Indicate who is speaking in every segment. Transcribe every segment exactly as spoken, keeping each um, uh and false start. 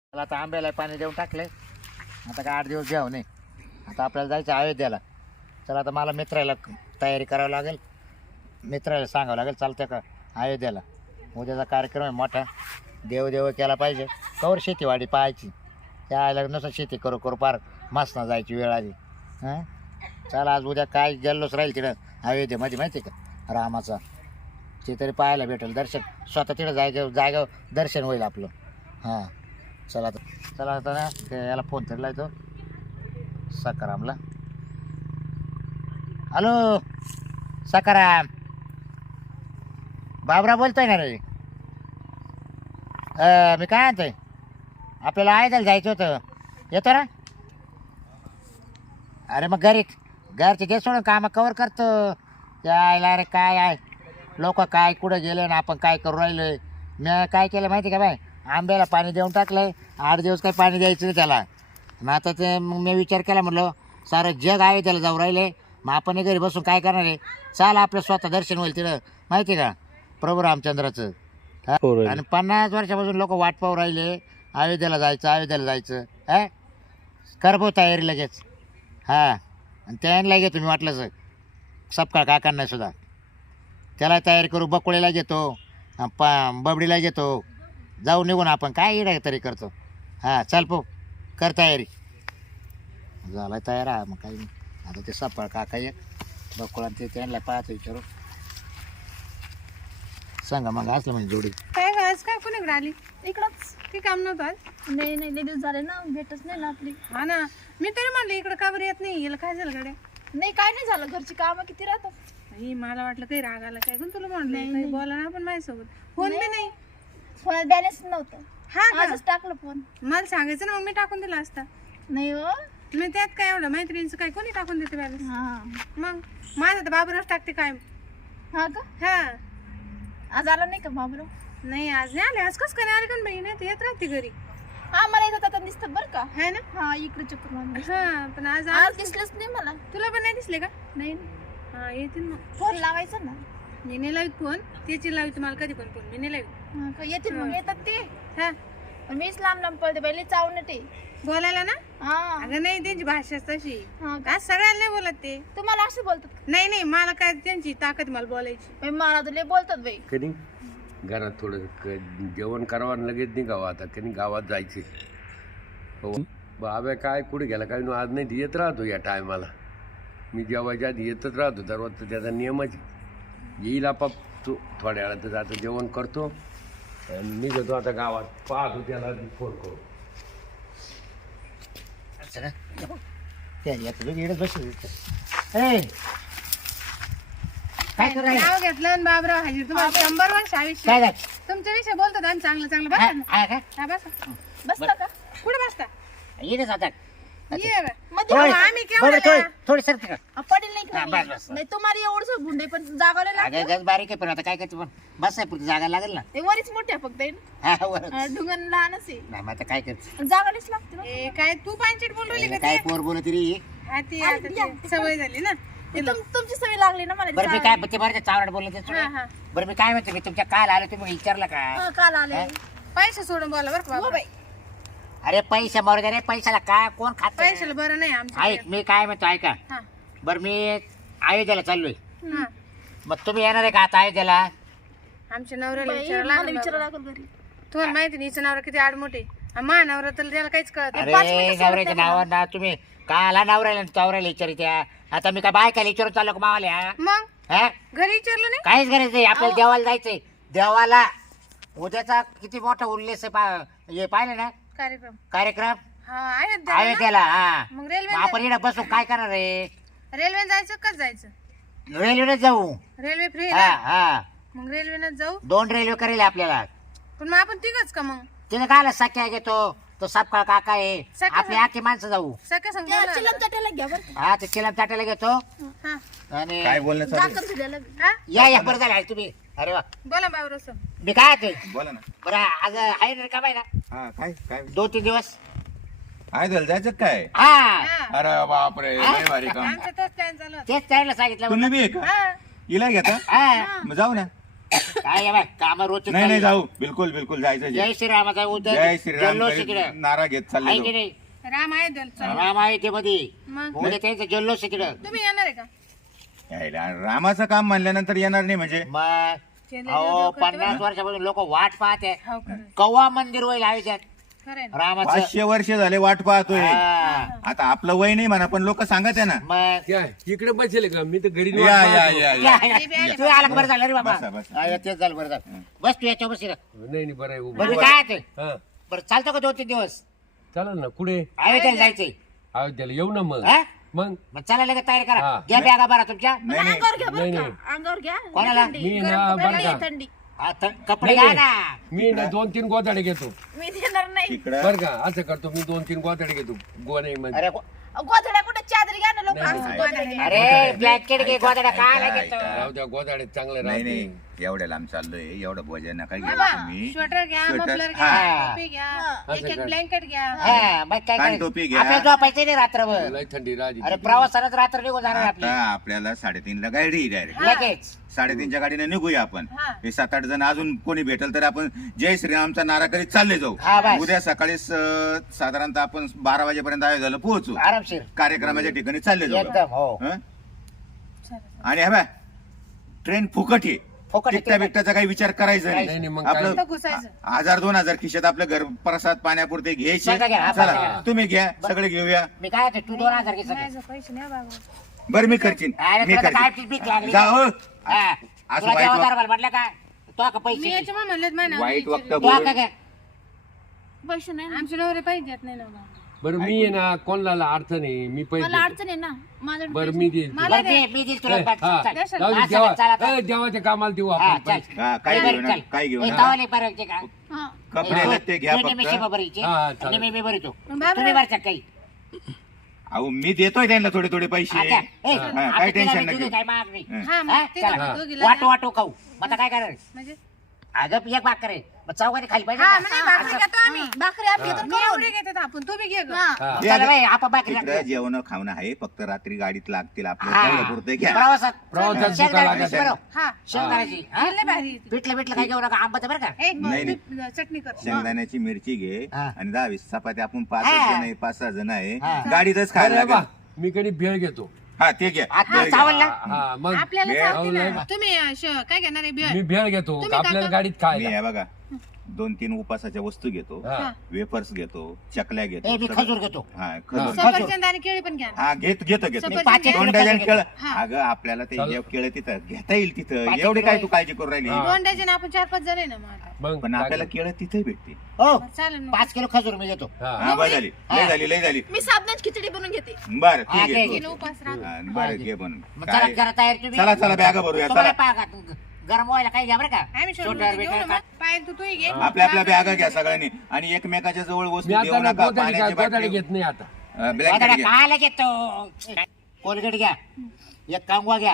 Speaker 1: मला आता आंब्याला पाणी देऊन टाकले. आता काय आठ दिवस घ्यावं नाही. आता आपल्याला जायचं अयोध्याला. चला आता मला मित्राला तयारी करावी लागेल. मित्राला सांगावं लागेल चालतं का अयोध्याला. उद्याचा कार्यक्रम आहे मोठा. देवदेव केला पाहिजे. कवर शेतीवाडी पाहायची. त्या आयला नसं शेती करू करू पार मसना जायची वेळ आली. हां चला आज उद्या काय जल्लोष राहील तिकडं अयोध्येमध्ये माहिती आहे का रामाचा. ते तरी पाहायला भेटेल. दर्शन स्वतः तिकडं जायचं जायगाव दर्शन होईल आपलं. हां चला आता चला आता ना ते याला फोन तरी लावतो सकारामला. हॅलो सकाराम बाबरा बोलतोय ना रे. मी काय म्हणतोय आपल्याला आयदाला जायचं होतं. येतो ना. अरे मग घरी घरचे जे सोडून कामं कवर करतो. त्याला अरे काय आहे लोक काय कुठं गेले ना आपण काय करू राहिलो. मी काय केलं माहिती का बाय आंब्याला पाणी देऊन टाकलं. आठ दिवस काही पाणी द्यायचं नाही त्याला. मग आता ते मग मी विचार केला म्हटलं सारं जग आहे त्याला जाऊ राहिले. मग आपण घरी बसून काय करणार आहे. चाल आपलं स्वतः दर्शन होईल तिथं माहिती का प्रभू रामचंद्राचं. आणि पन्नास वर्षापासून लोक वाट पाहू राहिले अयोध्येला जायचं अयोध्येला जायचं. हा कर भाऊ तयारी लगेच. हां आणि त्यांना घेतो तुम्ही वाटलं सपकाळ काकांना सुद्धा त्याला तयारी करू. बकुळेला घेतो प बबडीला घेतो. जाऊ निघून आपण काय येडा तरी करतो. हां चल पो कर तयारी. झाला तयार हा मग काही नाही. आता ते सपकाळ काका ये बकुळा ते त्यांना पाहतो विचारू सांगा मग असलं म्हणजे जोडी.
Speaker 2: काय ग आज काय कोणीकडे आली
Speaker 3: इकडंच.
Speaker 2: काही काम नव्हतं आज.
Speaker 3: नाही नाही लय दिवस झाले ना भेटच नाही ना आपली.
Speaker 2: हा ना मी तरी म्हणलं इकडे का बरं येत नाही. याला काय झालं गड्या.
Speaker 3: नाही काय नाही झालं घरची कामं किती राहतात.
Speaker 2: नाही मला वाटलं काही राग आला काय पण तुला म्हणलं काही बोला ना पण माझ्यासोबत. फोन बी नाही.
Speaker 3: फोनात बॅलन्स नव्हतं.
Speaker 2: हा का?
Speaker 3: आजच टाकलं फोन.
Speaker 2: मला सांगायचं ना मग मी टाकून दिला असता.
Speaker 3: नाही हो.
Speaker 2: मी त्यात काय एवढं मैत्रिणीचं काय कोणी टाकून देते बॅलन्स.
Speaker 3: हा
Speaker 2: मग माझं तर बाबूराव टाकते काय.
Speaker 3: हा का
Speaker 2: हा
Speaker 3: आज आला नाही का बाबरो.
Speaker 2: नाही आज नाही आले. आज कसं काय नाही आले का बहीण नाही येत राहते घरी.
Speaker 3: हा मला येतात आता दिसतं बरं का.
Speaker 2: है ना.
Speaker 3: हा इकडे चक्कर मारून.
Speaker 2: हा पण आज
Speaker 3: आज
Speaker 2: आज
Speaker 3: दिसलंच नाही मला.
Speaker 2: तुला पण नाही दिसले का.
Speaker 3: नाही
Speaker 2: हा येतील मग.
Speaker 3: फोन लावायचा ना.
Speaker 2: मी नाही लावित फोन. त्याची लावित मला कधी पण फोन मी नाही लावित.
Speaker 3: हा का येतील मग येतात ते.
Speaker 2: हा
Speaker 3: पण मीच लांब लांब पळते पहिले चावणं ते.
Speaker 2: बोलायला ना.
Speaker 3: हा
Speaker 2: अगं नाही त्यांची भाषाच तशी.
Speaker 3: हा का?
Speaker 2: आज सगळ्याला नाही बोलत ते.
Speaker 3: तुम्हाला असं बोलतात का?
Speaker 2: नाही नाही मला काय त्यांची ताकद मला बोलायची.
Speaker 3: बाई, मला तर लय बोलतात बाई.
Speaker 4: कधी घरात थोडं क- जेवण करावं आणि लगेच निघावं. आता कधी गावात जायचे. हो बाबा काय कुठे गेला काय नो आज नाही येत राहतो या टायमाला. मी जेवायच्या आधी येतच राहतो. दररोज त्याचा नियमच येईल. आपाप तो थोड्या वेळात आता जेवण करतो आणि निघतो आता गावात. पाहतो त्याला फोन करू.
Speaker 1: त्या येतो इकडे बसू. ए काय करू राहिले?
Speaker 2: नाव घेतलं आणि बाबराव हाजीर तुम्हाला शंभर वर्ष आयुष्य.
Speaker 1: काय झालं?
Speaker 2: तुमच्या विषयी बोलतात आणि चांगलं चांगलं
Speaker 1: हा,
Speaker 2: बसा ना.
Speaker 1: हा का?
Speaker 2: हा बसा.
Speaker 3: बसता का
Speaker 2: कुठे बसता.
Speaker 1: इकडेच आता
Speaker 2: ये बा.
Speaker 3: मध्ये
Speaker 1: थोडी-
Speaker 2: आम्ही केवढं
Speaker 1: बरं, थोडी
Speaker 2: ना.
Speaker 1: थोडी सरते का.
Speaker 3: हा, पडेल नाही
Speaker 1: हा,
Speaker 3: का
Speaker 1: बस, बस.
Speaker 3: नाही तुम्हाला एवढंच गुंडे पण जागावले
Speaker 1: अगं
Speaker 3: लागते.
Speaker 1: गज बारीक आहे पण आता काय करते पण बस आहे पुढे जागा लागेल ना.
Speaker 3: ते वरीच मोठे आहे फक्त आहे ना.
Speaker 1: हा वर
Speaker 3: हा, ढुंगण लहानच आहे.
Speaker 1: नाही मग आता काय करते.
Speaker 3: जागालीच लागते ना.
Speaker 2: ए, काय तू पांचट बोल राहिली का
Speaker 1: काय
Speaker 2: ते?
Speaker 1: पोर बोल तरी.
Speaker 2: हा, ती
Speaker 3: अरे,
Speaker 2: आता
Speaker 3: या,
Speaker 2: ती सवय झाली ना.
Speaker 3: ते तुम- तुमची सवय लागली ना मला.
Speaker 1: बरं मी काय ते बरं चावड बोलले ते
Speaker 2: हा
Speaker 1: सोडून.
Speaker 2: हा
Speaker 1: बरं मी काय म्हणते मी तुमच्या काल आलो तुम्ही विचारलं का.
Speaker 3: हा, काल आले.
Speaker 1: हा?
Speaker 2: पैसे सोडून बोला बरं का
Speaker 3: हो
Speaker 2: बाबा.
Speaker 3: बाई.
Speaker 1: अरे पैसे मरू दे रे पैशाला काय कोण खात.
Speaker 2: पैशाला बरं नाही आमच्या.
Speaker 1: ऐक मी काय म्हणतो ऐका.
Speaker 2: हा
Speaker 1: बरं मी अयोध्येला चाललोय.
Speaker 2: हा
Speaker 1: मग तुम्ही येणार आहे का आता अयोध्येला.
Speaker 2: आमच्या नवऱ्याला
Speaker 3: बाई,
Speaker 2: विचारायला
Speaker 3: मला
Speaker 2: लागलं
Speaker 3: विचारावं
Speaker 2: बाबा.
Speaker 3: लागेल घरी.
Speaker 2: तुम्हाला माहिती नाही हिचं नवरा किती आडमोठे. मा नवरा तर त्याला काहीच कळत नाही.
Speaker 1: अरे
Speaker 3: पाच मिनिटं सोबत
Speaker 1: नवऱ्याच्या
Speaker 3: नाही
Speaker 1: नावावर ना तुम्ही काला नवऱ्याला चौऱ्याला विचारित्या. आता मी काय बायकाला विचारून चाललो का मावाले. हा
Speaker 2: मग
Speaker 1: हा?
Speaker 2: घरी विचारलं नाही.
Speaker 1: काहीच गरज नाही आपल्याला देवाला जायचंय. देवाला उद्याचा किती मोठा उल्लेख आहे पा- हे पाहिलं ना
Speaker 2: कार्यक्रम.
Speaker 1: कार्यक्रम
Speaker 2: हा आहेत जरा ना.
Speaker 1: अयोध्येला. हा
Speaker 2: मग
Speaker 1: मग
Speaker 2: रेल्वे
Speaker 1: आपण इकडे बसू काय करणार रे.
Speaker 2: रेल्वे जायचं कच जायचं.
Speaker 1: रेल्वेने जाऊ.
Speaker 2: रेल्वे फ्री
Speaker 1: हा हा
Speaker 2: मग रेल्वेनं जाऊ.
Speaker 1: दोन रेल्वे करेल आपल्याला.
Speaker 2: पण मग आपण तिघच का मग.
Speaker 1: तिने काय सख्या घेतो तो सपकाळ काका आहे.
Speaker 2: सख्या
Speaker 1: आपली आखी माणसं जाऊ.
Speaker 2: सगळं
Speaker 3: त्या
Speaker 2: समजा.
Speaker 3: चिलम चटायला घ्या बरं का.
Speaker 1: हा ते चिलम ताट्याला घेतो
Speaker 2: हा
Speaker 1: आणि
Speaker 5: काय बोलणं चालू
Speaker 3: झाकण धुल्याला बी.
Speaker 2: हा
Speaker 1: या या बरं झालं तुम्ही. अरे वा
Speaker 2: बोला बाबा.
Speaker 1: मी काय ते
Speaker 5: आहे? बोला ना.
Speaker 1: बरं आज आहे ना का ना
Speaker 5: हा काय काय
Speaker 1: दोन तीन दिवस.
Speaker 5: आहे झालं जायचं काय.
Speaker 1: हा
Speaker 2: हा
Speaker 5: अरे बापरे लय भारी काम.
Speaker 2: आमचं तोच प्लॅन चालू होता.
Speaker 1: तेच त्याला सांगितलं
Speaker 5: तुम्ही बी आहे का
Speaker 2: हा
Speaker 5: हिला घेता
Speaker 1: हा
Speaker 5: मग जाऊ ना.
Speaker 1: काय आहे बाय काम रोज
Speaker 5: नाही नाही जाऊ बिलकुल बिलकुल जायचं
Speaker 1: जय
Speaker 5: जे.
Speaker 1: श्रीरामाचा उद्या
Speaker 5: जय श्रीराम
Speaker 1: जल्लोष
Speaker 5: करीत
Speaker 1: इकडे
Speaker 5: नारा घेत चालले
Speaker 1: आहे की
Speaker 5: जाऊ.
Speaker 1: नाही
Speaker 2: राम आहे दल चल.
Speaker 1: राम आहे ते मध्ये
Speaker 2: मग
Speaker 1: उद्या त्यांचा जल्लोष इकडे
Speaker 2: तुम्ही येणार आहे का
Speaker 5: यायला, रामाचं काम म्हणल्यानंतर येणार नाही म्हणजे
Speaker 1: मग
Speaker 2: चेले
Speaker 1: अहो
Speaker 2: देव करते
Speaker 1: पन्नास वर्षापासून लोक वाट पाहते
Speaker 2: हो खरं
Speaker 1: कव्वा मंदिर होईल आयुष्यात
Speaker 2: खरं आहे ना.
Speaker 1: रामाचं
Speaker 5: पाचशे वर्ष झाले वाट पाहतोय
Speaker 1: हा.
Speaker 5: आता आपलं वय नाही म्हणा पण लोक सांगत आहे ना
Speaker 1: मग
Speaker 4: काय इकडे बसले का मी तर घरी
Speaker 5: या या या या.
Speaker 1: या, या. तू आला का बरं झालं रे बाबा
Speaker 5: बसा, बसा.
Speaker 1: हा, या, तेच झालं बरं झालं बस तू याच्यावर बस इकडं.
Speaker 4: नाही नाही बरं आहे उभं.
Speaker 1: बरं मी काय ते
Speaker 4: हा
Speaker 1: बरं चालतो का दोन तीन दिवस
Speaker 4: चालेल ना कुठे
Speaker 1: अयोध्येला जायचंय
Speaker 4: अयोध्याला येऊ ना मग
Speaker 1: हा?
Speaker 4: मग
Speaker 1: मग चला लगेच तयारी करा
Speaker 4: हा.
Speaker 1: घ्या बॅगा बरा तुमच्या
Speaker 3: पण
Speaker 5: नाही, नाही.
Speaker 3: अंगावर घ्या
Speaker 4: नाही,
Speaker 3: बरं
Speaker 4: नाही.
Speaker 3: का अंगावर घ्या
Speaker 1: कोणाला?
Speaker 3: थंडी,
Speaker 4: मी
Speaker 3: गरम
Speaker 4: ना,
Speaker 3: कपडे
Speaker 4: बरं
Speaker 3: नाही,
Speaker 4: का?
Speaker 3: थंडी
Speaker 1: हा, तर कपडे
Speaker 4: नाही,
Speaker 1: घ्या ना
Speaker 4: मी ना दोन तीन गोदाडे घेतो
Speaker 3: मी देणार नाही
Speaker 5: इकडं
Speaker 4: बर का असं करतो मी दोन तीन गोदाडे घेतो गोवाने मध्ये
Speaker 1: अरे
Speaker 3: गोधड्या कुठे चादरी घ्या ना लोक
Speaker 4: नाही,
Speaker 3: असं
Speaker 4: नाही.
Speaker 3: गोधड्या घ्या.
Speaker 1: अरे ब्लँकेट घे गोदड्या काय
Speaker 5: ऐका,
Speaker 1: लागेल
Speaker 5: ऐका.
Speaker 4: राहू द्या गोदाडे चांगले
Speaker 5: नाही
Speaker 4: राहते
Speaker 5: नाही एवढ्या लांब चाललोय एवढं भोजन नका घेऊ
Speaker 2: बाबा
Speaker 5: तुम्ही
Speaker 2: स्वेटर घ्या
Speaker 5: स्वेटर,
Speaker 2: मफलर
Speaker 5: हा.
Speaker 2: घ्या टोपी घ्या
Speaker 3: हा.
Speaker 2: एक एक ब्लँकेट घ्या
Speaker 1: हा मग काय
Speaker 5: कान
Speaker 1: करायचं?
Speaker 5: टोपी घ्या.
Speaker 1: आपल्याला झोपायचं नाही रात्रभर
Speaker 4: लय थंडी राहते
Speaker 1: अरे प्रवासालाच रात्र निघून जाणार आपली
Speaker 5: आता आपल्याला साडेतीनला गाडी डायरेक्ट
Speaker 1: लगेच
Speaker 5: साडेतीनच्या गाडीने निघूया आपण
Speaker 2: हा.
Speaker 5: हे सात आठ जण अजून कोणी भेटेल तर आपण जय श्रीरामचा नारा करीत चालले
Speaker 1: हा,
Speaker 5: जाऊ
Speaker 1: बस.
Speaker 5: उद्या सकाळी स- साधारणतः आपण बारा वाजेपर्यंत अयोध्याला पोहोचू
Speaker 1: आरामशीर
Speaker 5: कार्यक्रमाच्या ठिकाणी चालले जाऊ
Speaker 1: एकदम हो
Speaker 5: हं? आणि हा ट्रेन फुकट आहे
Speaker 1: फुकट आहे,
Speaker 5: तिकट्या बिकट्याचा काही विचार करायचा
Speaker 4: नाही, नाही,
Speaker 5: नाही
Speaker 4: मग काय?
Speaker 2: फक्त
Speaker 5: आपलं
Speaker 2: घुसायचं
Speaker 5: हजार दोन हजार खिशात आपलं घर प्रसाद पाण्यापुरते घ्यायचे
Speaker 1: सगळं घ्या, हा,
Speaker 5: चला
Speaker 1: घ्या.
Speaker 5: तुम्ही घ्या सगळे घेऊया
Speaker 1: मी काय म्हणते, तू दोन हजार घे सगळे.
Speaker 2: माझं पैसे नाही बाबा
Speaker 5: बरं मी खर्चीन
Speaker 1: अरे
Speaker 5: मी
Speaker 1: तुला तर काय
Speaker 5: खर्चीन
Speaker 1: भीक लागली
Speaker 5: जा हो.
Speaker 1: हा.
Speaker 5: असं
Speaker 1: तुला
Speaker 5: वाईट
Speaker 1: देवा
Speaker 5: वाग-
Speaker 1: दरबार म्हटलं का तो का
Speaker 2: मी
Speaker 1: पैसे
Speaker 2: याच्या मग म्हणलं माझ्या
Speaker 5: वाईट
Speaker 2: नवऱ्याला
Speaker 5: वक्त
Speaker 1: तो
Speaker 5: बोलून
Speaker 1: का काय
Speaker 3: पैसे नाही ना.
Speaker 2: आमचे नवरे पाहिजे येत नाही ना बाबा.
Speaker 4: बरं मी आहे ना कोणाला अडचण आहे मी पैसे
Speaker 3: मला
Speaker 4: देतो.
Speaker 3: अडचण आहे ना माझ्या
Speaker 4: बरं मी देईल
Speaker 2: मला
Speaker 1: बरं दे, मी देईल तुला
Speaker 4: ए,
Speaker 1: पाच-
Speaker 4: हा.
Speaker 1: चल.
Speaker 2: देशाल.
Speaker 4: जाऊ दे,
Speaker 1: हा,
Speaker 4: देवा-
Speaker 1: चला, चला.
Speaker 4: ए, देवाच्या कामाला देऊ
Speaker 1: हा,
Speaker 4: आपण
Speaker 1: चल.
Speaker 4: पैसे.
Speaker 5: हा, काय
Speaker 1: बरं,
Speaker 5: घेऊ ना
Speaker 1: चल.
Speaker 5: काय घेऊ
Speaker 1: हे
Speaker 5: ना
Speaker 1: तवाले बरं ते का
Speaker 3: हा.
Speaker 5: कपडे लत्ते घ्या
Speaker 1: तू निमिषे
Speaker 5: फक्त
Speaker 1: बरीचे
Speaker 4: हा, चालेल.
Speaker 1: आणि मी मी भरतो
Speaker 2: पण बाबा-
Speaker 1: तुम्ही भरता काही
Speaker 5: अहो मी देतोय त्यांना थोडे थोडे पैसे
Speaker 1: आता, ए,
Speaker 5: हा,
Speaker 1: आता
Speaker 5: काही
Speaker 1: तिला
Speaker 5: टेन्शन
Speaker 1: मी
Speaker 5: नका
Speaker 1: तुझी काय माग नाही
Speaker 5: हं.
Speaker 2: हा
Speaker 1: हा,
Speaker 2: मग ते
Speaker 1: चला.
Speaker 2: का दोघीला
Speaker 1: वाटो वाटो खाऊ मग आता काय करायचं
Speaker 2: म्हणजे
Speaker 1: अगं एक भाग करे मग चौघाने खाली पाहिजे
Speaker 2: हा
Speaker 1: ना.
Speaker 2: म्हणजे भाकरी घेतो आम्ही
Speaker 3: भाकरी आपली तर
Speaker 2: मी
Speaker 3: करून.
Speaker 2: एवढे घेतात आपण तू बी घे गं.
Speaker 3: हा.
Speaker 4: हा.
Speaker 5: या,
Speaker 1: चला बाई, आपण भाकरी
Speaker 5: इकडे
Speaker 1: लागते.
Speaker 5: जेवण खावणं आहे फक्त रात्री गाडीत लागतील
Speaker 1: हा.
Speaker 5: आपल्या पुरते घ्या
Speaker 1: प्रवासात
Speaker 4: प्रवासात
Speaker 1: शेंगदाण्याची
Speaker 5: दुखायला
Speaker 1: बरोबर.
Speaker 2: हा
Speaker 1: शेंगदाण्याची हा?
Speaker 2: लय भारी आहे ती.
Speaker 1: पिठलं पिठलं काय घेऊ नका आंबाचं बरं का
Speaker 2: एक
Speaker 5: नाही,
Speaker 2: ती चटणी कर
Speaker 5: शेंगदाण्याची मिरची घे
Speaker 1: हा.
Speaker 5: आणि दहा वीस चपाती आपण पाच
Speaker 1: हा.
Speaker 5: जण आहे पाच सहा जण आहे
Speaker 1: हा.
Speaker 5: गाडीतच खायला
Speaker 4: बरं बा,
Speaker 5: लागेल
Speaker 4: मी कधी भेळ घेतो
Speaker 5: हा ते घ्या
Speaker 1: आता
Speaker 5: ते घ्या.
Speaker 1: चावल ना
Speaker 4: हा मग
Speaker 2: आपल्याला
Speaker 5: भेळ
Speaker 2: चालते
Speaker 4: खाऊ
Speaker 2: ना तुम्ही अं, श- काय घेणार आहे बिअर
Speaker 4: मी भेळ घेतो
Speaker 2: तुम्ही
Speaker 4: आपल्याला
Speaker 2: काका-
Speaker 4: गाडीत
Speaker 5: मी
Speaker 4: खायला
Speaker 5: आहे बघा दोन तीन उपासाच्या वस्तू घेतो
Speaker 4: हा.
Speaker 5: वेफर्स घेतो चकल्या
Speaker 1: ए
Speaker 5: घेतो
Speaker 1: मी
Speaker 5: सगळं-
Speaker 1: खजूर घेतो
Speaker 5: हा खजूर
Speaker 2: सफरचंद आणि केळी पण घ्या
Speaker 5: हा घेत घेतो घेतो
Speaker 2: सफरचंद
Speaker 1: पाच एक
Speaker 5: दोन
Speaker 1: किलो
Speaker 5: डझन
Speaker 1: खजूर
Speaker 5: केळ
Speaker 1: घेतो.
Speaker 2: हा.
Speaker 5: अगं आपल्याला ते
Speaker 4: चालेल.
Speaker 5: केळ तिथं घेता येईल तिथं
Speaker 1: पाच एक
Speaker 5: एवढी
Speaker 1: किलो
Speaker 5: काय तू काळजी करू राहिली
Speaker 1: हा.
Speaker 2: दोन डझन आपण चार पाच जण आहे ना मग आता.
Speaker 4: मग
Speaker 5: पण आपल्याला
Speaker 4: लागेल.
Speaker 5: केळ तिथे भेटते
Speaker 1: हो
Speaker 2: चालेल मग
Speaker 1: पाच किलो खजूर मी घेतो
Speaker 4: हा.
Speaker 5: हा बरं झाली लय झाली लय झाली
Speaker 3: मी साबणाची खिचडी बनवून घेते
Speaker 5: बरं
Speaker 1: हा,
Speaker 5: ठीक
Speaker 1: घे,
Speaker 5: आहे
Speaker 1: घे.
Speaker 2: किलो उपास राहतो
Speaker 5: हा, बरं घे बनून
Speaker 1: मग चला
Speaker 5: काय
Speaker 1: जरा तयार तुम्ही
Speaker 5: चला चला बॅग भरूया
Speaker 1: तुम्हाला
Speaker 5: चला
Speaker 1: पाहा का गरम व्हायला काही घ्या बरं का
Speaker 2: आम्ही
Speaker 1: स्वेटर,
Speaker 2: शोधून घेऊ
Speaker 1: बिटर
Speaker 2: ना
Speaker 1: काय.
Speaker 2: मग. पायल तू तू घे
Speaker 5: आपल्या आपल्या बॅगा घ्या सगळ्यांनी आणि एकमेकाच्या जवळ
Speaker 4: मी
Speaker 5: वस्तू
Speaker 4: आता
Speaker 5: देऊ
Speaker 4: ना
Speaker 5: नका
Speaker 4: गोदाडे
Speaker 5: पाण्याची
Speaker 4: गोदाडे
Speaker 5: बाटली
Speaker 4: घेत नाही आता
Speaker 5: ब्लॅक
Speaker 1: गोदड्या
Speaker 5: घ्या
Speaker 1: खायला घेतो कोलगेट घ्या एक कांगवा घ्या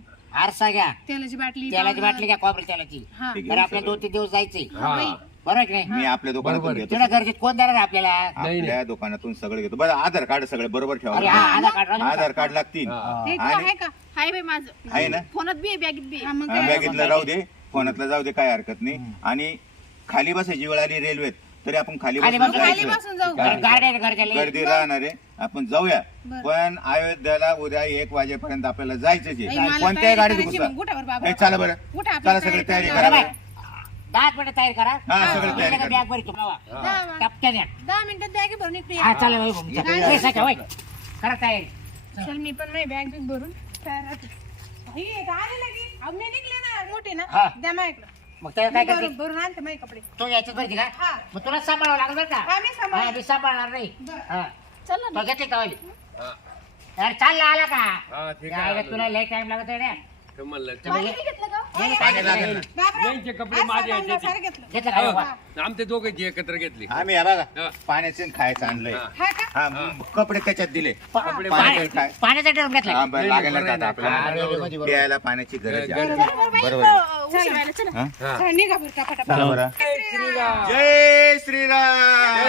Speaker 1: आरसा घ्या
Speaker 2: तेलाची बाटली
Speaker 1: तेलाची बाटली घ्या खोबरी तेलाची
Speaker 2: हा
Speaker 5: ठीक
Speaker 1: तर
Speaker 5: आहे,
Speaker 1: आपल्याला दोन तीन दिवस जायचंय
Speaker 4: हा
Speaker 1: बरोबर आहे की नाही
Speaker 5: मी आपल्या दुकानातून
Speaker 4: बरोबर.
Speaker 5: घेतो
Speaker 1: तुला गरजेत कोण देणार आहे आपल्याला
Speaker 4: नाही.
Speaker 5: आपल्या दुकानातून सगळं घेतो बरं आधार कार्ड सगळे बरोबर
Speaker 1: अरे
Speaker 5: ठेवा
Speaker 1: हा आधार कार्ड राहिलं
Speaker 5: आधार
Speaker 1: का?
Speaker 5: कार्ड लागतील
Speaker 4: हा.
Speaker 2: हे तुला
Speaker 5: आणि-
Speaker 2: आहे का
Speaker 3: हाय बाई माझं
Speaker 5: आहे ना
Speaker 3: फोनात बी आहे, बॅगेत बी आहे.
Speaker 2: हा, मग
Speaker 5: हा,
Speaker 2: काय?
Speaker 5: बॅगेतलं राहू दे फोनातलं जाऊ दे काय हरकत नाही आणि खाली बसायची वेळ आली रेल्वेत तरी आपण खाली
Speaker 1: खाली
Speaker 5: बसून
Speaker 1: बसून-
Speaker 2: खाली
Speaker 5: जायचं
Speaker 2: बसून जाऊ
Speaker 5: काय?
Speaker 1: गाड्या घरच्याला
Speaker 5: गर्दी राहणार आहे आपण जाऊया
Speaker 2: बरं.
Speaker 5: पण अयोध्याला उद्या एक वाजेपर्यंत आपल्याला जायचंच
Speaker 2: आई,
Speaker 5: आहे
Speaker 2: मला
Speaker 5: कोणत्याही
Speaker 2: तयारी
Speaker 5: गाडीत
Speaker 2: करायची
Speaker 5: घुसा
Speaker 2: मग. उठावर बाबा.
Speaker 5: ए, चला बरं
Speaker 2: उठा, आपली
Speaker 5: चला सगळी
Speaker 2: तयारी
Speaker 5: तयारी
Speaker 2: करा.
Speaker 5: करा
Speaker 1: बरं दहा मिनिटं तयारी करा
Speaker 5: हा, सगळं तयारी करा.
Speaker 1: बॅग भरी तुम्हाला
Speaker 2: दहा मिनिट-
Speaker 1: टपक्याने या.
Speaker 2: दहा मिनिटात बॅग भरून इकडे ये.
Speaker 1: हा चालेल होय, तुमच्या
Speaker 5: इकडे या.
Speaker 1: पैशाच्या होय करा तयारी
Speaker 2: चल मी पण माझी बॅग बिग भरून तयार राहते. ही एक आली लगी. अहो, मी निघले ना मोठी ना
Speaker 1: हा.
Speaker 2: द्या माझ्याकडं.
Speaker 1: मग त्याला काय
Speaker 2: मी
Speaker 1: करते
Speaker 2: भरून भरून आणते माझे कपडे
Speaker 1: तो याच्यात भरती का
Speaker 2: हा.
Speaker 1: मग तुला सांभाळावं लागलं बरं
Speaker 2: हा,
Speaker 1: का
Speaker 2: मी सांभाळेन.
Speaker 1: हा, मी सांभाळणार नाही
Speaker 2: बरं.
Speaker 1: हा
Speaker 3: चला ना
Speaker 1: तो घेतली का वाली?
Speaker 4: हा.
Speaker 1: अरे चालला आला का
Speaker 4: हा, ठीक
Speaker 1: काय
Speaker 4: आहे
Speaker 1: रे, तुला लय टाइम लागत आहे रे.
Speaker 4: तर म्हणलं
Speaker 3: पाणी बी घेतलं का
Speaker 1: नाही,
Speaker 5: पाणी
Speaker 1: काय
Speaker 5: लागेल
Speaker 1: घेतलं
Speaker 5: ना.
Speaker 2: बापरे.
Speaker 4: यांचे कपडे
Speaker 2: आज
Speaker 4: माझे
Speaker 2: सामान
Speaker 4: याचे.
Speaker 2: सारं घेतलं.
Speaker 1: घेतलं का बाबा?
Speaker 4: हा. आमचे दोघे एकत्र घेतले
Speaker 5: आम्ही या बघा
Speaker 4: हा.
Speaker 5: पाण्याचे आणि खायचं आणलंय
Speaker 4: हा.
Speaker 2: हा का?
Speaker 5: हा मग कपडे त्याच्यात दिले
Speaker 1: पा-
Speaker 4: कपडे
Speaker 1: पाणी-
Speaker 5: पाण्याचं काय?
Speaker 1: पाण्याचा ड्रम घेतला
Speaker 5: हा, बरं, लागेल ना आता
Speaker 1: हा,
Speaker 5: आपल्याला
Speaker 1: रेल्वे मध्ये बरोबर.
Speaker 5: प्यायला पाण्याची गरज आहे
Speaker 4: गरज
Speaker 3: बरोबर बाई,
Speaker 5: बरोबर.
Speaker 3: अं, उशीर व्हायला चला
Speaker 5: हा?
Speaker 4: हा.
Speaker 2: चल, निघा बरं का पटापट.
Speaker 5: चला बरं
Speaker 4: श्रीराम
Speaker 5: जय श्रीराम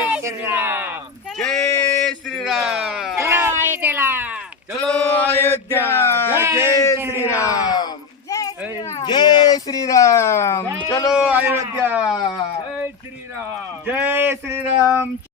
Speaker 1: श्रीराम.
Speaker 5: जय श्रीराम
Speaker 1: चला अयोध्येला.
Speaker 4: चलो अयोध्या
Speaker 5: जय श्रीराम
Speaker 2: जय श्रीराम.
Speaker 5: जय श्रीराम चलो अयोध्या
Speaker 4: जय श्रीराम
Speaker 5: जय श्रीराम